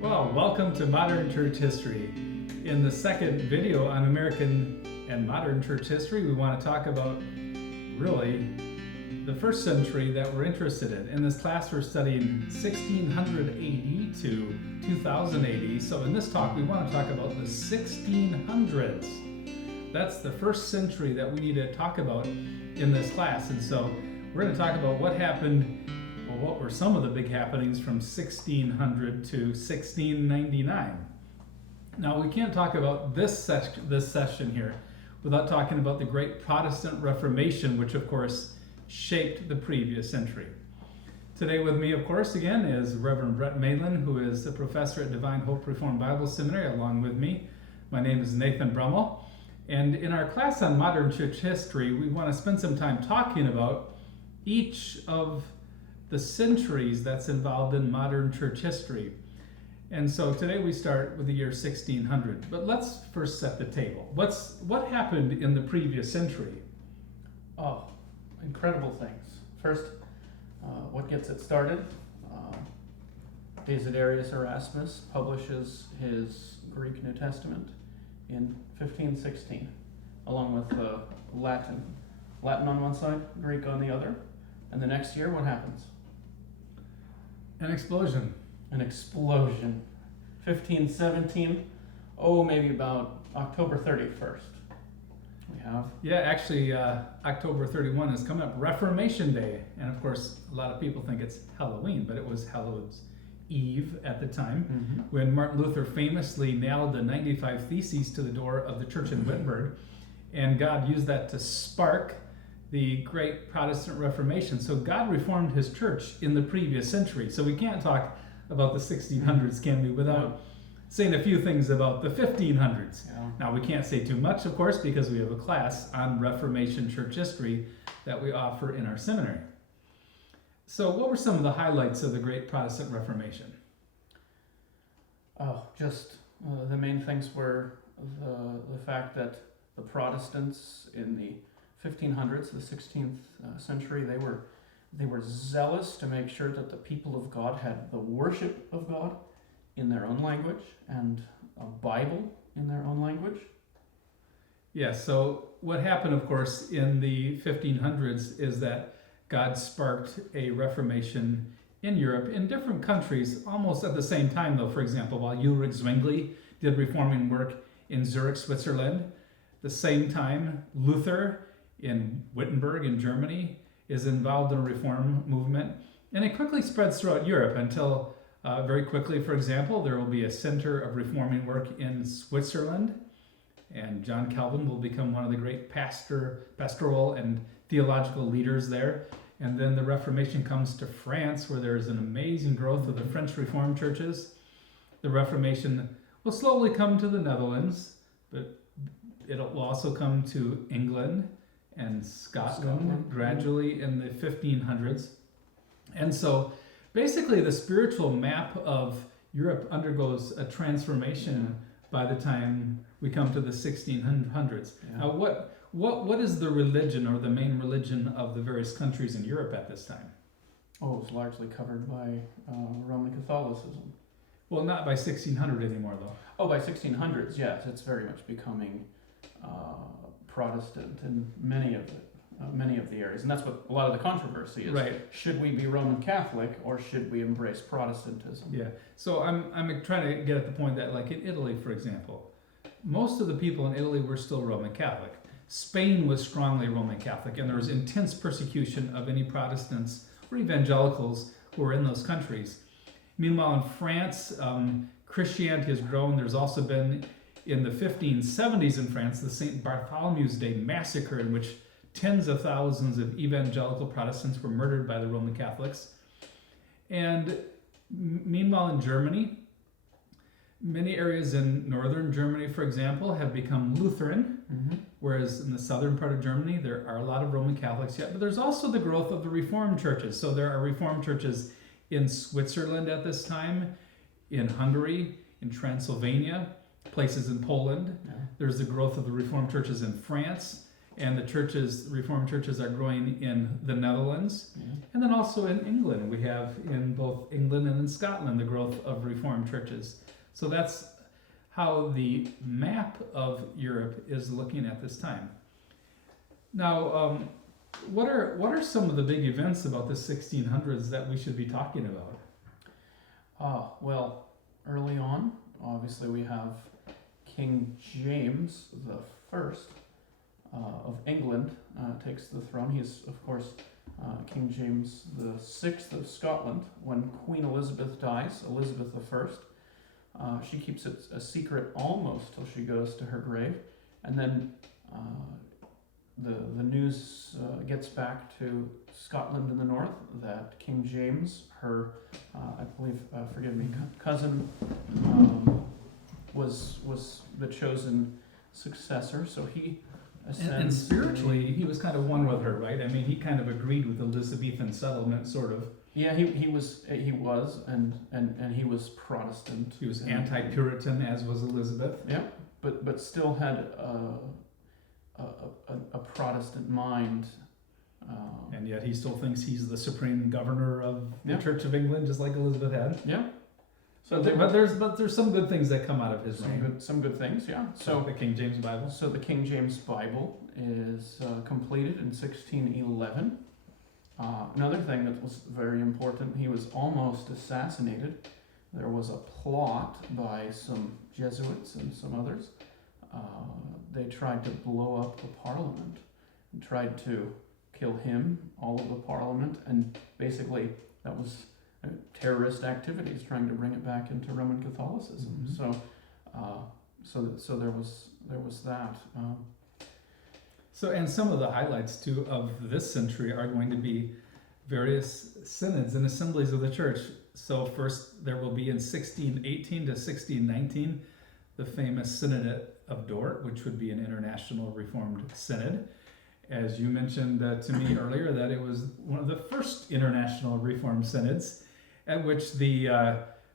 Well, welcome to Modern Church History. In the second video on American and modern church history, we want to talk about really the first century that we're interested in. In this class, we're studying 1600 AD to 2000 AD. So in this talk, we want to talk about the 1600s. That's the first century that we need to talk about in this class. And so we're going to talk about what happened. Well, what were some of the big happenings from 1600 to 1699? Now, we can't talk about this session here without talking about the great Protestant Reformation, which, of course, shaped the previous century. Today with me, of course, again, is Reverend Brett Malin, who is a professor at Divine Hope Reformed Bible Seminary, along with me. My name is Nathan Brummel. And in our class on modern church history, we want to spend some time talking about each of the centuries that's involved in modern church history. And so today we start with the year 1600. But let's first set the table. What happened in the previous century? Oh, incredible things. First, what gets it started? Desiderius Erasmus publishes his Greek New Testament in 1516, along with Latin. Latin on one side, Greek on the other. And the next year, what happens? An explosion. An explosion. 1517, maybe about October 31st. We have. Yeah, actually, October 31 is coming up, Reformation Day. And of course, a lot of people think it's Halloween, but it was Hallows Eve at the time, when Martin Luther famously nailed the 95 Theses to the door of the church in Wittenberg. And God used that to spark the great Protestant Reformation. So God reformed his church in the previous century. So we can't talk about the 1600s, can we, without saying a few things about the 1500s. Yeah. Now, we can't say too much, of course, because we have a class on Reformation church history that we offer in our seminary. So what were some of the highlights of the great Protestant Reformation? The main things were the fact that the Protestants in the 1500s, the 16th century, they were zealous to make sure that the people of God had the worship of God in their own language and a Bible in their own language. Yeah, so what happened, of course, in the 1500s is that God sparked a reformation in Europe, in different countries, almost at the same time, though. For example, while Ulrich Zwingli did reforming work in Zurich, Switzerland, the same time Luther in Wittenberg in Germany is involved in a reform movement. And it quickly spreads throughout Europe until very quickly, for example, there will be a center of reforming work in Switzerland. And John Calvin will become one of the great pastoral and theological leaders there. And then the Reformation comes to France, where there is an amazing growth of the French Reformed churches. The Reformation will slowly come to the Netherlands, but it will also come to England and Scotland gradually in the 1500s. And so basically the spiritual map of Europe undergoes a transformation by the time we come to the 1600s. Yeah. Now, what is the religion or the main religion of the various countries in Europe at this time? It's largely covered by Roman Catholicism. Well, not by 1600 anymore, though. By 1600s, yes. It's very much becoming Protestant in many of the areas. And that's what a lot of the controversy is. Right. Should we be Roman Catholic or should we embrace Protestantism? Yeah. So I'm trying to get at the point that, like in Italy, for example, most of the people in Italy were still Roman Catholic. Spain was strongly Roman Catholic, and there was intense persecution of any Protestants or evangelicals who were in those countries. Meanwhile, in France, Christianity has grown. There's also been, in the 1570s in France, the St. Bartholomew's Day massacre, in which tens of thousands of evangelical Protestants were murdered by the Roman Catholics. And meanwhile, in Germany, many areas in northern Germany, for example, have become Lutheran, whereas in the southern part of Germany, there are a lot of Roman Catholics yet. But there's also the growth of the Reformed churches. So there are Reformed churches in Switzerland at this time, in Hungary, in Transylvania, places in Poland. Yeah. There's the growth of the Reformed churches in France. and the churches, Reformed churches, are growing in the Netherlands, and then also in England. We have in both England and in Scotland the growth of Reformed churches. So that's how the map of Europe is looking at this time. Now, what are some of the big events about the 1600s that we should be talking about? Well, early on, obviously we have King James the First of England takes the throne. He's, of course, King James the Sixth of Scotland. When Queen Elizabeth dies, Elizabeth the First, she keeps it a secret almost till she goes to her grave, and then the news gets back to Scotland in the north that King James, her, I believe, forgive me, cousin, was the chosen successor. So he ascends. And spiritually, he was kind of one with her, right? I mean, he kind of agreed with Elizabethan settlement, sort of. Yeah, he was, and he was Protestant. He was anti-Puritan, as was Elizabeth. Yeah, but still had a Protestant mind. And yet he still thinks he's the supreme governor of the Yeah. Church of England, just like Elizabeth had. Yeah. So, but there's some good things that come out of his reign. Some good things, yeah. So the King James Bible. So the King James Bible is completed in 1611. Another thing that was very important, he was almost assassinated. There was a plot by some Jesuits and some others. They tried to blow up the Parliament and tried to kill him, all of the Parliament, and basically that was terrorist activities, trying to bring it back into Roman Catholicism. Mm-hmm. So there was that. So, and some of the highlights too of this century are going to be various synods and assemblies of the church. So first there will be in 1618 to 1619 the famous Synod of Dort, which would be an international Reformed synod. As you mentioned to me earlier, that it was one of the first international Reformed synods at which the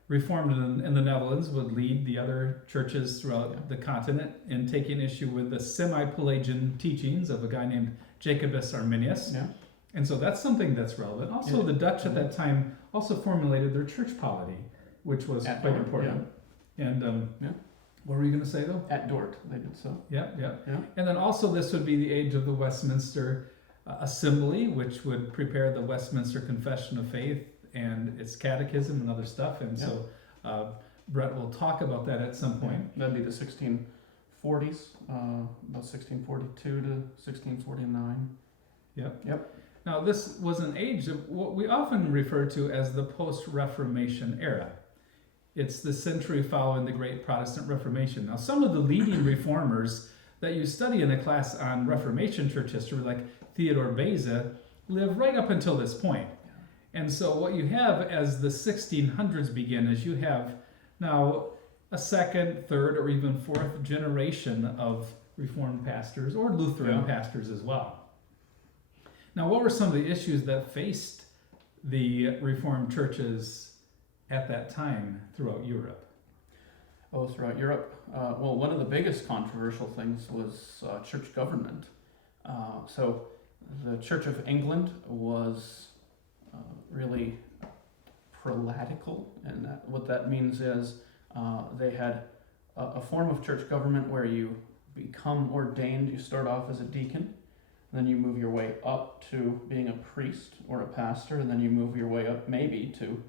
Reformed in the Netherlands would lead the other churches throughout the continent in taking issue with the semi-Pelagian teachings of a guy named Jacobus Arminius. Yeah. And so that's something that's relevant. Also, the Dutch at that time also formulated their church polity, which was quite important. Yeah. And what were you going to say, though? At Dort, they did so. Yeah. And then also this would be the age of the Westminster Assembly, which would prepare the Westminster Confession of Faith and its catechism and other stuff. And so Brett will talk about that at some point. That'd be the 1640s, about 1642 to 1649. Yep. Now, this was an age of what we often refer to as the post-Reformation era. It's the century following the Great Protestant Reformation. Now, some of the leading reformers that you study in a class on Reformation church history, like Theodore Beza, live right up until this point. And so what you have as the 1600s begin is you have now a second, third, or even fourth generation of Reformed pastors or Lutheran pastors as well. Now, what were some of the issues that faced the Reformed churches at that time throughout Europe? Throughout Europe. Well, one of the biggest controversial things was church government. So the Church of England was really prelatical, and what that means is they had a form of church government where you become ordained, you start off as a deacon, then you move your way up to being a priest or a pastor, and then you move your way up maybe to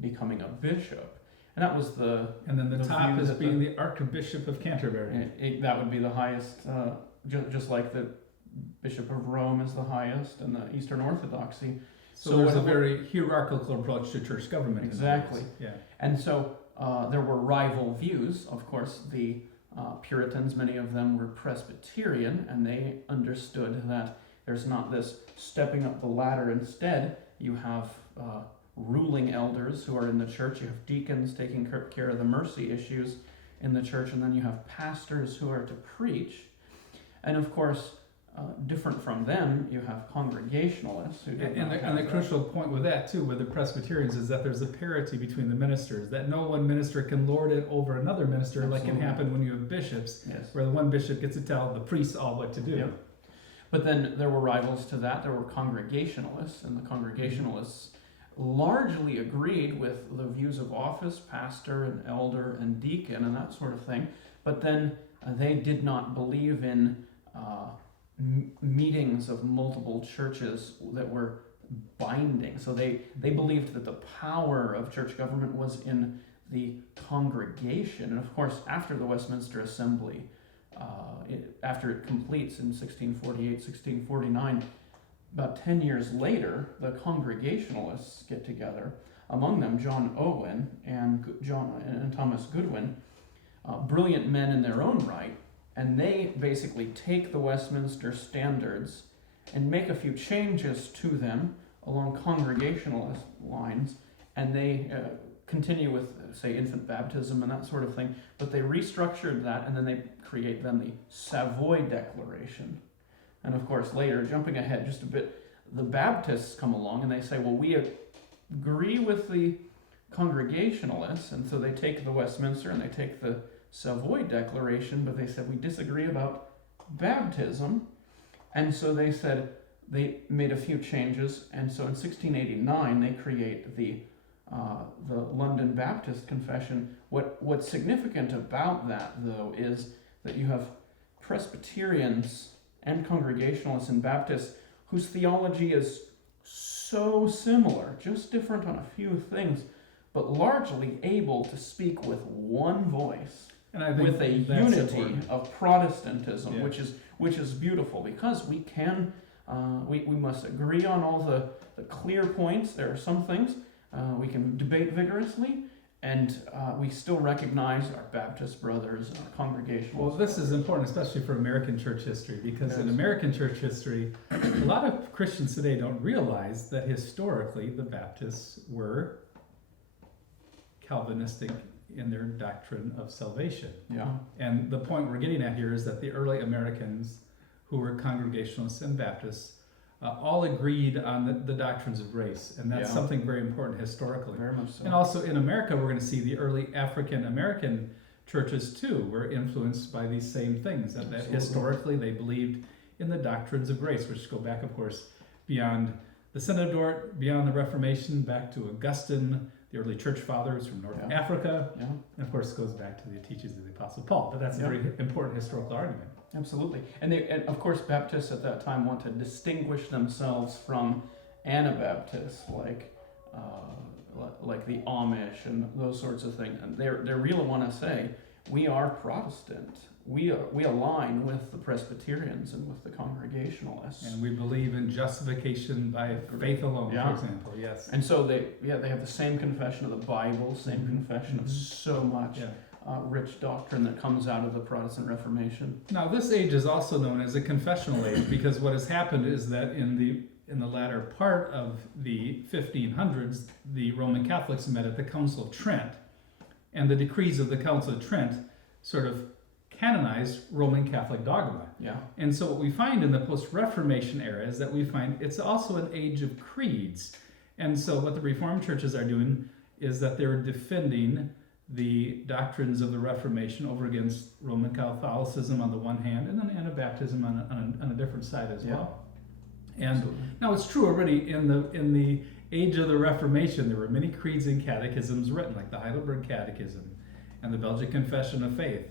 becoming a bishop. And that was and then the top is being the Archbishop of Canterbury. That would be the highest, just like the Bishop of Rome is the highest in the Eastern Orthodoxy. So there's a very hierarchical approach to church government. Exactly. Yeah. And so there were rival views. Of course, the Puritans, many of them were Presbyterian, and they understood that there's not this stepping up the ladder. Instead, you have ruling elders who are in the church, you have deacons taking care of the mercy issues in the church, and then you have pastors who are to preach. And of course, different from them, you have Congregationalists who did and the crucial point with that too, with the Presbyterians, is that there's a parity between the ministers, that no one minister can lord it over another minister. Absolutely. Like can happen when you have bishops, where the one bishop gets to tell the priests all what to do. But then there were rivals to that. There were Congregationalists, and the Congregationalists largely agreed with the views of office, pastor, and elder, and deacon, and that sort of thing. But then they did not believe in meetings of multiple churches that were binding. So they believed that the power of church government was in the congregation. And of course, after the Westminster Assembly, after it completes in 1648, 1649, about 10 years later, the Congregationalists get together, among them John Owen and Thomas Goodwin, brilliant men in their own right, and they basically take the Westminster Standards and make a few changes to them along Congregationalist lines, and they continue with, say, infant baptism and that sort of thing, but they restructured that, and then they create then the Savoy Declaration. And of course, later, jumping ahead just a bit, the Baptists come along and they say, well, we agree with the Congregationalists, and so they take the Westminster and they take the Savoy Declaration, but they said, we disagree about baptism. And so they said, they made a few changes, and so in 1689 they create the London Baptist Confession. What's significant about that, though, is that you have Presbyterians and Congregationalists and Baptists whose theology is so similar, just different on a few things, but largely able to speak with one voice, And I think with a that's unity important. of Protestantism, Yeah. which is beautiful, because we can we must agree on all the clear points. There are some things we can debate vigorously, and we still recognize our Baptist brothers and our Congregational. Well, this is important, especially for American church history, because in Yes. American church history, a lot of Christians today don't realize that historically the Baptists were Calvinistic in their doctrine of salvation. Yeah. And the point we're getting at here is that the early Americans who were Congregationalists and Baptists all agreed on the doctrines of grace, and that's Yeah. something very important historically. Very much so. And also in America, we're going to see the early African American churches too were influenced by these same things, that Absolutely. historically they believed in the doctrines of grace, which go back, of course, beyond the Synod of Dort, beyond the Reformation, back to Augustine, the early church fathers from North Yeah. Africa, Yeah. and of course it goes back to the teachings of the Apostle Paul. But that's a Yeah. very important historical argument. Absolutely. And of course, Baptists at that time want to distinguish themselves from Anabaptists, like the Amish and those sorts of things. And they really want to say, we are Protestant. We align with the Presbyterians and with the Congregationalists. And we believe in justification by faith alone, Yeah. for example. Yes. And so they have the same confession of the Bible, same Mhm. confession of Mhm. so much Yeah. rich doctrine that comes out of the Protestant Reformation. Now, this age is also known as a confessional age, because what has happened is that in the latter part of the 1500s, the Roman Catholics met at the Council of Trent, and the decrees of the Council of Trent sort of canonized Roman Catholic dogma. Yeah. And so what we find in the post-Reformation era is that we find it's also an age of creeds. And so what the Reformed churches are doing is that they're defending the doctrines of the Reformation over against Roman Catholicism on the one hand, and then Anabaptism on a different side as Yeah. well. And Absolutely. now it's true already in the age of the Reformation, there were many creeds and catechisms written, like the Heidelberg Catechism and the Belgic Confession of Faith,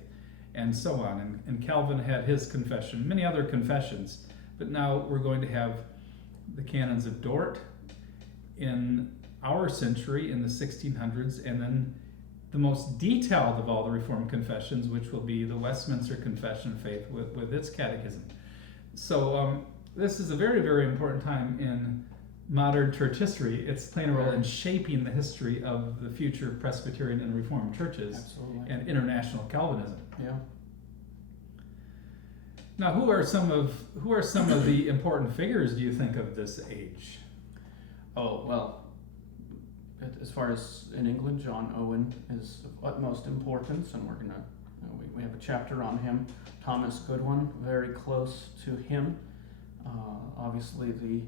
and so on. And Calvin had his confession, many other confessions. But now we're going to have the canons of Dort in our century in the 1600s, and then the most detailed of all the Reformed confessions, which will be the Westminster Confession of Faith with its catechism. So this is a very, very important time in modern church history. It's playing a role in shaping the history of the future Presbyterian and Reformed churches Absolutely. and international Calvinism. Yeah. Now, who are some of the important figures, do you think, of this age? Oh, well, as far as in England, John Owen is of utmost importance, and we're going to, we have a chapter on him. Thomas Goodwin, very close to him. Obviously, the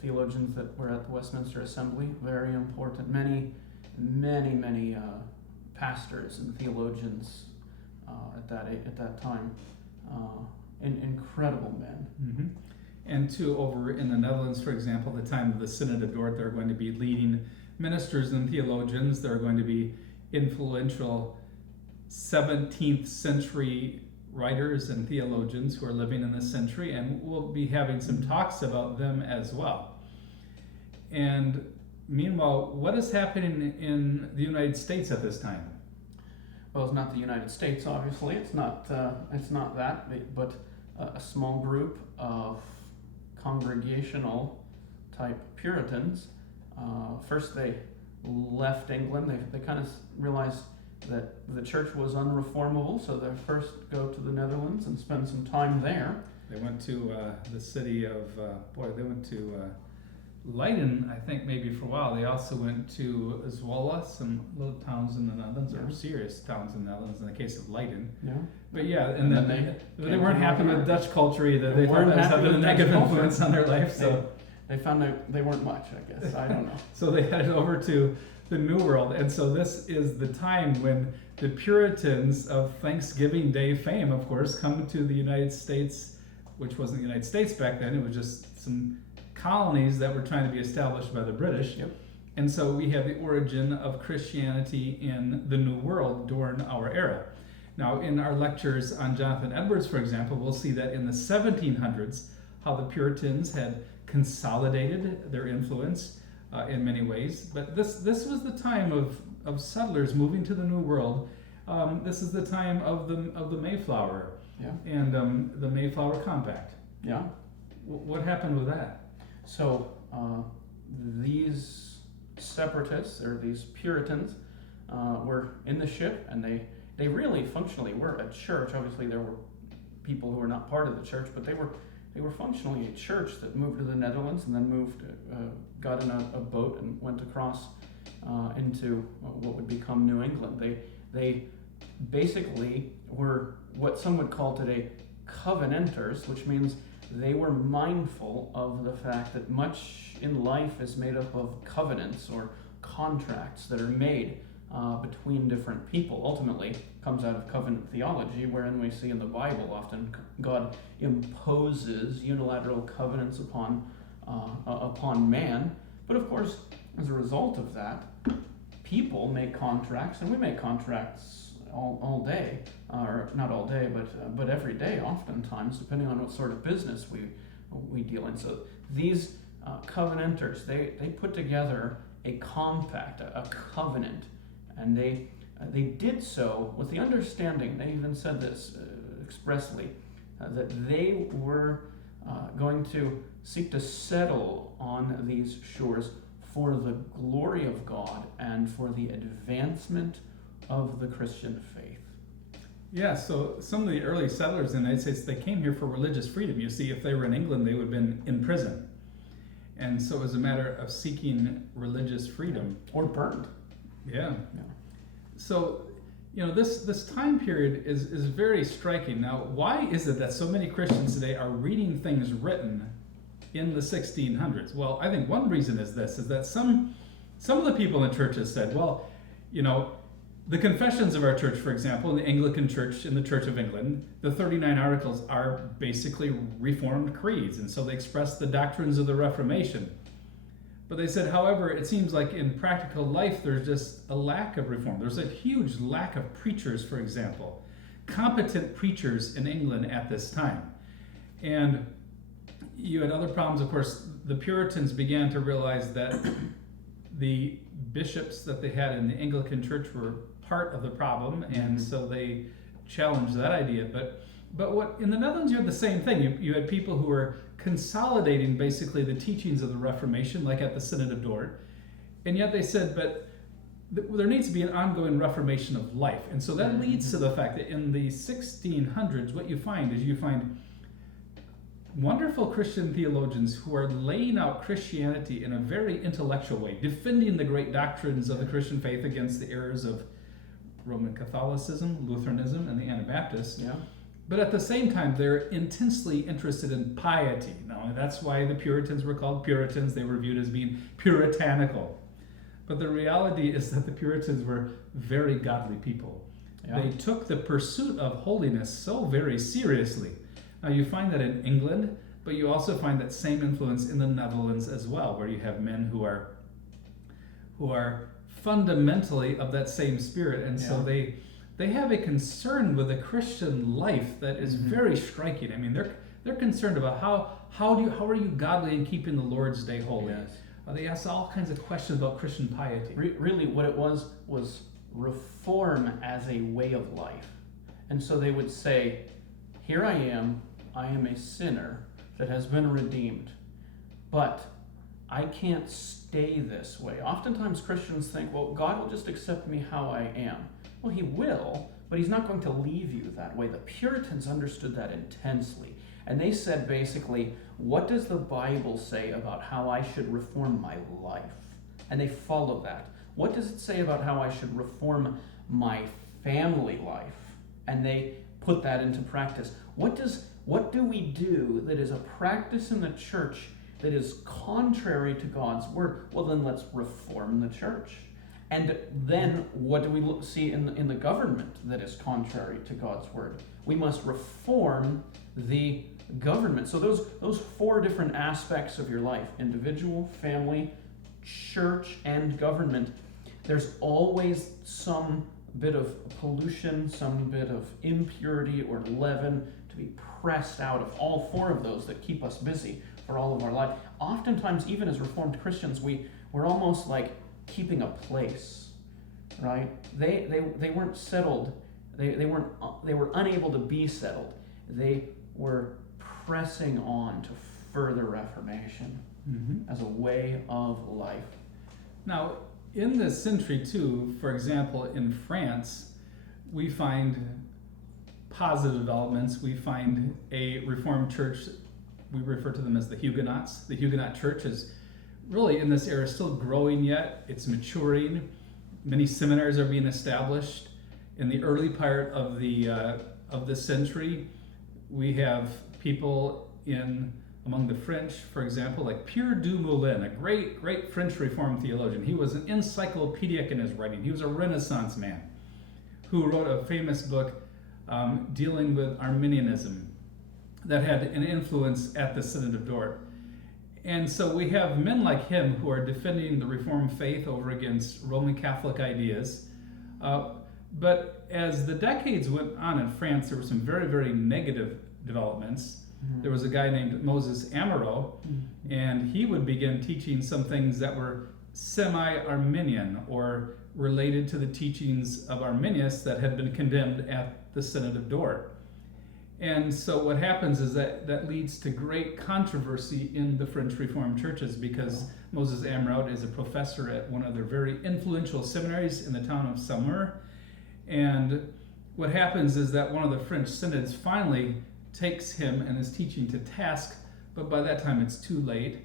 theologians that were at the Westminster Assembly, very important. Many pastors and theologians at that time. incredible men. Mm-hmm. And too, over in the Netherlands, for example, the time of the Synod of Dort, there are going to be leading ministers and theologians. There are going to be influential 17th century writers and theologians who are living in this century, and we'll be having some talks about them as well. And meanwhile, what is happening in the United States at this time? Well, it's not the United States, obviously. It's not that, but a small group of congregational type Puritans. First, they left England. They kind of realized that the church was unreformable, so they first go to the Netherlands and spend some time there. They went to the city of, they went to Leiden, I think, maybe for a while. They also went to Zwolle, some little towns in the Netherlands, or serious towns in the Netherlands in the case of Leiden. Yeah. But yeah, and then they weren't happy with Dutch culture either. They thought weren't that was happy having a with negative Dutch influence on their life. So They found out they weren't much, I guess. I don't know. so they headed over to the New World. And so this is the time when the Puritans of Thanksgiving Day fame, of course, come to the United States, which wasn't the United States back then. It was just some colonies that were trying to be established by the British. Yep. And so we have the origin of Christianity in the New World during our era. Now, in our lectures on Jonathan Edwards, for example, we'll see that in the 1700s, how the Puritans had consolidated their influence in many ways. But this was the time of settlers moving to the New World. This is the time of the Mayflower and the Mayflower Compact. Yeah. What happened with that? So these separatists, or these Puritans, were in the ship, and they really functionally were a church. Obviously, there were people who were not part of the church, but they were functionally a church that moved to the Netherlands and then got in a boat and went across into what would become New England. They basically were what some would call today covenanters, which means they were mindful of the fact that much in life is made up of covenants or contracts that are made between different people. Ultimately, comes out of covenant theology, wherein we see in the Bible often God imposes unilateral covenants upon man. But of course, as a result of that, people make contracts, and we make contracts all day, or not all day, but every day, oftentimes, depending on what sort of business we deal in. So these covenanters, they put together a compact, a covenant, and they did so with the understanding. They even said this expressly, that they were going to seek to settle on these shores for the glory of God and for the advancement of the Christian faith. Yeah, so some of the early settlers in the United States, they came here for religious freedom. You see, if they were in England, they would have been in prison. And so it was a matter of seeking religious freedom. Or burned. Yeah. So, this time period is very striking. Now, why is it that so many Christians today are reading things written in the 1600s? Well, I think one reason is that some of the people in the church have said, well, the confessions of our church, for example, in the Anglican Church, in the Church of England, the 39 articles are basically Reformed creeds, and so they express the doctrines of the Reformation. But they said, however, it seems like in practical life, there's just a lack of reform. There's a huge lack of preachers, for example, competent preachers in England at this time. And you had other problems. Of course, the Puritans began to realize that the bishops that they had in the Anglican Church were part of the problem, and so they challenged that idea. But what in the Netherlands, you had the same thing. You had people who were consolidating basically the teachings of the Reformation, like at the Synod of Dort, and yet they said, but there needs to be an ongoing reformation of life. And so that leads to the fact that in the 1600s, what you find wonderful Christian theologians who are laying out Christianity in a very intellectual way, defending the great doctrines of the Christian faith against the errors of Roman Catholicism, Lutheranism, and the Anabaptists. Yeah. But at the same time, they're intensely interested in piety. Now, that's why the Puritans were called Puritans. They were viewed as being puritanical. But the reality is that the Puritans were very godly people. Yeah. They took the pursuit of holiness so very seriously Now you find that in England, but you also find that same influence in the Netherlands as well, where you have men who are fundamentally of that same spirit, and so they have a concern with the Christian life that is very striking. I mean, they're concerned about how are you godly in keeping the Lord's Day holy. Yes. They ask all kinds of questions about Christian piety. Really, what it was reform as a way of life. And so they would say, here I am a sinner that has been redeemed, but I can't stay this way. Oftentimes Christians think, well, God will just accept me how I am. Well, he will, but he's not going to leave you that way. The Puritans understood that intensely. And they said basically, what does the Bible say about how I should reform my life? And they follow that. What does it say about how I should reform my family life? And they put that into practice. What do we do that is a practice in the church that is contrary to God's word? Well, then let's reform the church. And then what do we see in the government that is contrary to God's word? We must reform the government. So those four different aspects of your life, individual, family, church, and government, there's always some bit of pollution, some bit of impurity or leaven to be pressed out of all four of those that keep us busy for all of our life. Oftentimes, even as Reformed Christians, we're almost like keeping a place, right? They weren't settled. They were unable to be settled. They were pressing on to further Reformation as a way of life. Now, in this century too, for example, in France, we find positive developments. We find a Reformed church. We refer to them as the Huguenots. The Huguenot church is really in this era still growing yet. It's maturing. Many seminaries are being established. In the early part of the century, we have people among the French, for example, like Pierre du Moulin, a great French Reformed theologian. He was an encyclopedic in his writing. He was a Renaissance man who wrote a famous book dealing with Arminianism that had an influence at the Synod of Dort. And so we have men like him who are defending the Reformed faith over against Roman Catholic ideas. But as the decades went on in France, there were some very, very negative developments. There was a guy named Moses Amaro, and he would begin teaching some things that were semi-Arminian or related to the teachings of Arminius that had been condemned at the Synod of Dort. And so what happens is that leads to great controversy in the French Reformed churches because Moses Amaro is a professor at one of their very influential seminaries in the town of Saumur. And what happens is that one of the French synods finally takes him and his teaching to task, but by that time it's too late.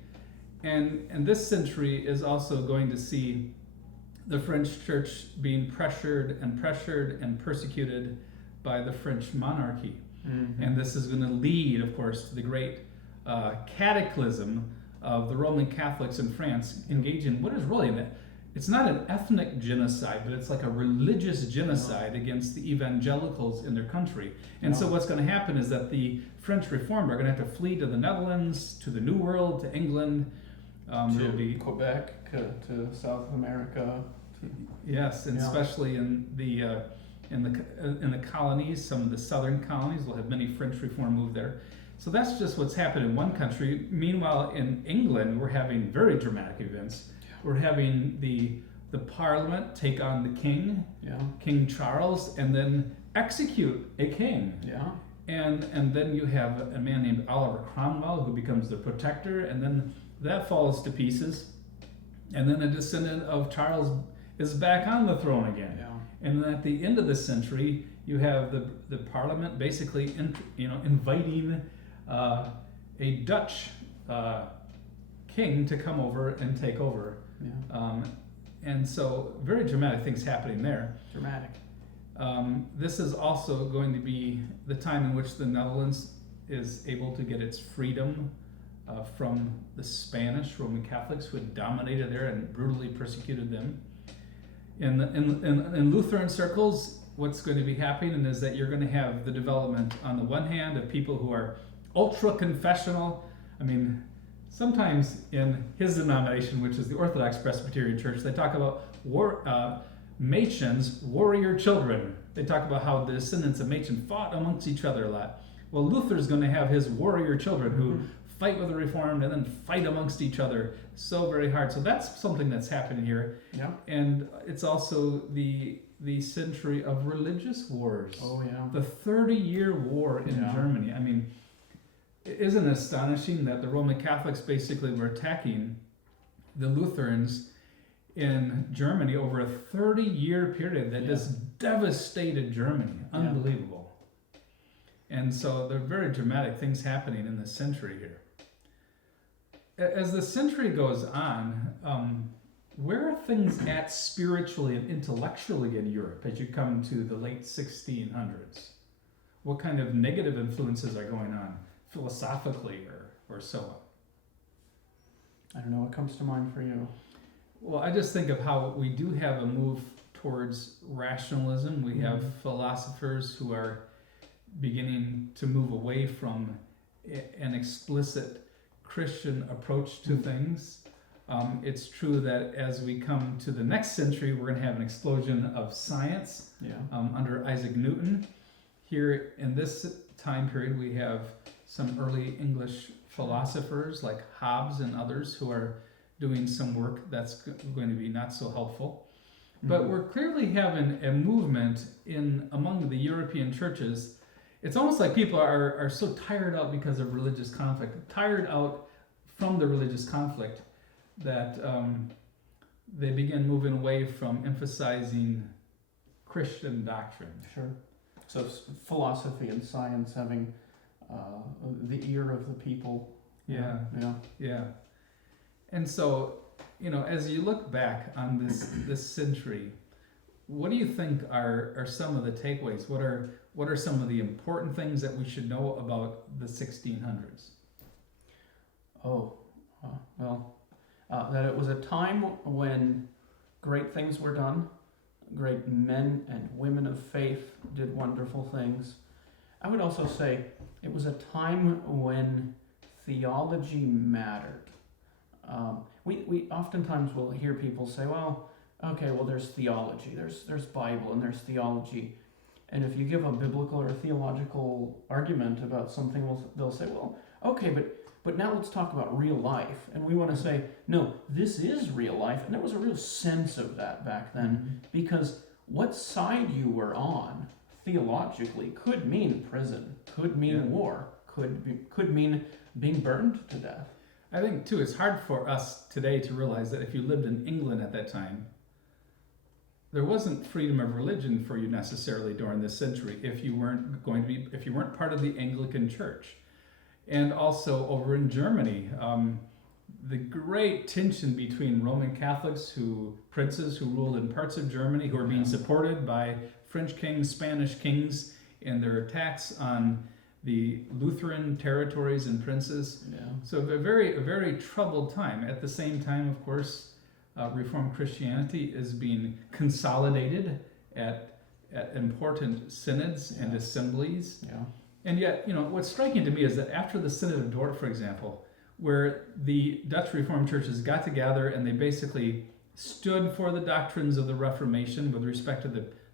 And this century is also going to see the French church being pressured and persecuted by the French monarchy. And this is going to lead, of course, to the great cataclysm of the Roman Catholics in France engage in what is really it's not an ethnic genocide, but it's like a religious genocide against the evangelicals in their country. And so what's going to happen is that the French Reformed are going to have to flee to the Netherlands, to the New World, to England, to Quebec, to South America. Yes, and especially in the colonies, some of the southern colonies will have many French Reformed move there. So that's just what's happened in one country. Meanwhile, in England, we're having very dramatic events. We're having the Parliament take on the King, King Charles, and then execute a king. And then you have a man named Oliver Cromwell who becomes the protector, and then that falls to pieces. And then a descendant of Charles is back on the throne again. And then at the end of the century, you have the Parliament basically inviting a Dutch king to come over and take over. And so very dramatic things happening there. Dramatic. This is also going to be the time in which the Netherlands is able to get its freedom from the Spanish Roman Catholics who had dominated there and brutally persecuted them. In Lutheran circles, what's going to be happening is that you're going to have the development on the one hand of people who are ultra confessional. I mean, sometimes in his denomination, which is the Orthodox Presbyterian Church, they talk about Machen's warrior children. They talk about how the descendants of Machen fought amongst each other a lot. Well, Luther's going to have his warrior children who fight with the Reformed and then fight amongst each other so very hard. So that's something that's happening here. Yeah. And it's also the century of religious wars. Oh, yeah. The 30-year war in Germany. I mean, isn't it astonishing that the Roman Catholics basically were attacking the Lutherans in Germany over a 30-year period that just devastated Germany? Unbelievable. And so there are very dramatic things happening in this century here. As the century goes on, where are things at spiritually and intellectually in Europe as you come to the late 1600s? What kind of negative influences are going on philosophically or so on? I don't know what comes to mind for you. Well, I just think of how we do have a move towards rationalism. We have philosophers who are beginning to move away from an explicit Christian approach to things. It's true that as we come to the next century, we're going to have an explosion of science under Isaac Newton. Here in this time period, we have some early English philosophers like Hobbes and others who are doing some work that's going to be not so helpful. But we're clearly having a movement among the European churches. It's almost like people are so tired out because of religious conflict, tired out from the religious conflict, that they begin moving away from emphasizing Christian doctrine. Sure. So philosophy and science having the ear of the people. Yeah. And so, as you look back on this century, what do you think are some of the takeaways? What are some of the important things that we should know about the 1600s? That it was a time when great things were done, great men and women of faith did wonderful things. I would also say it was a time when theology mattered. We oftentimes will hear people say, there's theology, there's Bible and there's theology. And if you give a biblical or theological argument about something, they'll say, but now let's talk about real life. And we want to say, no, this is real life. And there was a real sense of that back then, because what side you were on theologically could mean prison, could mean war, could mean being burned to death. I think, too, it's hard for us today to realize that if you lived in England at that time, there wasn't freedom of religion for you necessarily during this century if you weren't part of the Anglican Church. And also over in Germany, the great tension between Roman Catholics, princes who ruled in parts of Germany, who are being supported by French kings, Spanish kings, in their attacks on the Lutheran territories and princes. So a very troubled time. At the same time, of course, Reformed Christianity is being consolidated at important synods and assemblies. And yet, what's striking to me is that after the Synod of Dort, for example, where the Dutch Reformed churches got together and they basically stood for the doctrines of the Reformation with respect to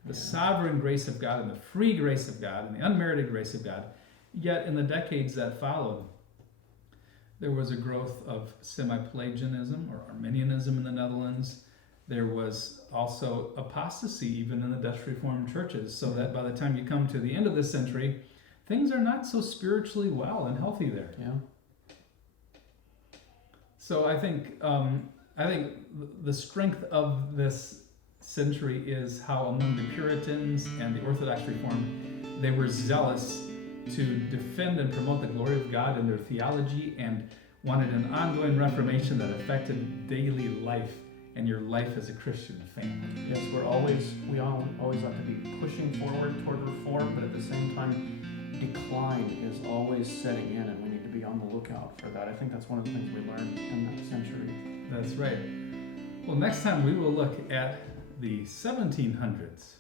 the sovereign grace of God and the free grace of God and the unmerited grace of God. Yet in the decades that followed, there was a growth of semi-Pelagianism or Arminianism in the Netherlands. There was also apostasy even in the Dutch Reformed churches, so that by the time you come to the end of this century, things are not so spiritually well and healthy there. So I think the strength of this century is how among the Puritans and the Orthodox Reformed, they were zealous to defend and promote the glory of God in their theology and wanted an ongoing reformation that affected daily life and your life as a Christian family. Yes, we always have to be pushing forward toward reform, but at the same time, decline is always setting in, and we need to be on the lookout for that. I think that's one of the things we learned in that century. That's right. Well, next time we will look at the 1700s.